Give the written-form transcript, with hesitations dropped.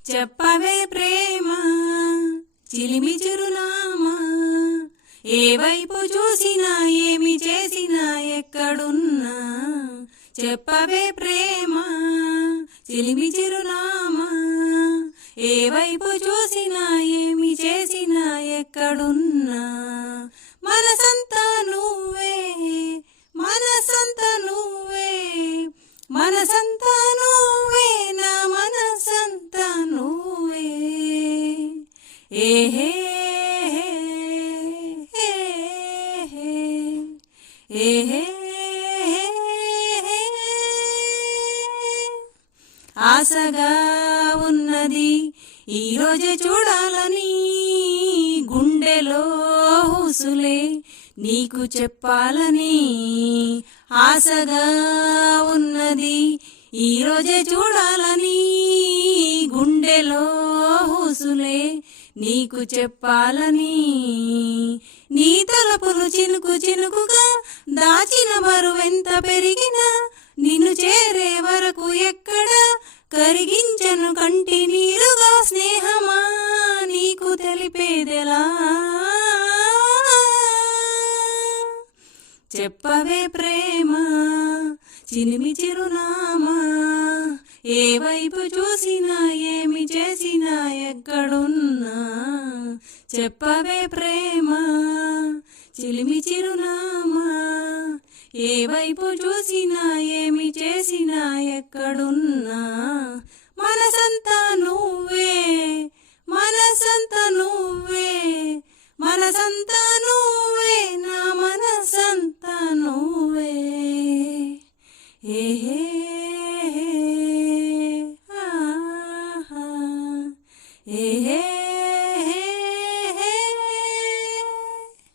చెప్పవే ప్రేమ చిలిమి చిరునామా, ఏ వైపు చూసినా ఏమి చేసినా ఎక్కడున్నా. చెప్పవే ప్రేమ చిలిమి చిరునామా, ఏ వైపు చూసినా ఏమి చేసినా ఎక్కడున్నా. మనసంతా నువ్వే, మనసంతా నువ్వే, మనసంతా నువ్వే, నా మనసంతా నువ్వే. ఏహే ఏహే ఆశగా ఉన్నది ఈరోజే చూడాలని, గుండెలో ఊసులే నీకు చెప్పాలని. ఆశగా ఉన్నది ఈరోజే చూడాలని, గుండెలో ఊసులే నీకు చెప్పాలని. నీ తలపులు చినుకు చినుకుగా దాచిన బరువెంత పెరిగినా, నిన్ను చేరే వరకు ఎక్కడ కరిగించను కంటి నీరుగా. స్నేహమా నీకు తెలిపేదెలా, చెప్పవే ప్రేమ చిలిమి చిరునామా, ఏ వైపు చూసినా ఏమి చేసినా ఎక్కడున్నా. చెప్పవే ప్రేమ చిలిమి చిరునామా, ఏ వైపు చూసినా ఏమి చేసినా ఎక్కడున్నా. మనసంతా నువ్వే, మనసంతా నువ్వే, మనసంతా నువ్వే, నా మనసంతా నువ్వే. ఏహే ఏహే